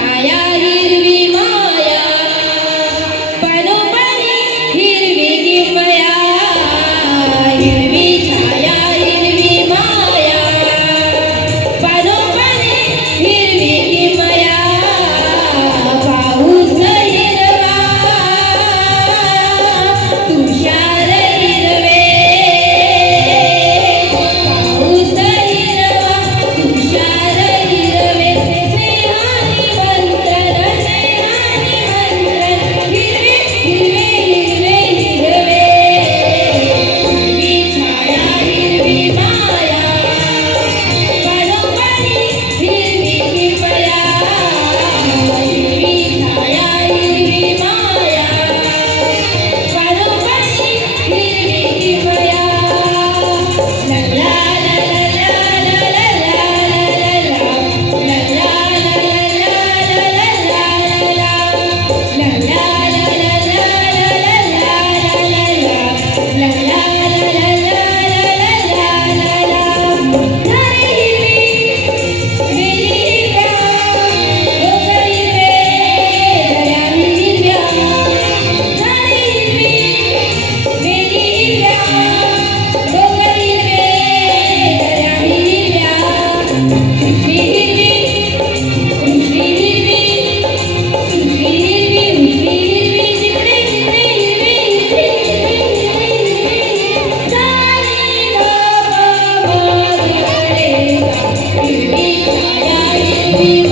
छाया हिरवी माया पणोपणी हिरवी किमया हिरवी छाया हिरवी माया पणोपणी हिरवी किमया पाऊस हिरवा तुषार हिरवे पाऊस हिरवा तुषार हिरवे स्नेहानी मंत्रण हिरवे हिरवे हिरवे हिरवे हिरवी छाया हिरवी माया पणोपणी हिरवी किमया हिरवी छाया हिरवी माया पणोपणी हिरवी किमया ला ला ला ला ला ला ला ला हिरवी छाया हिरवी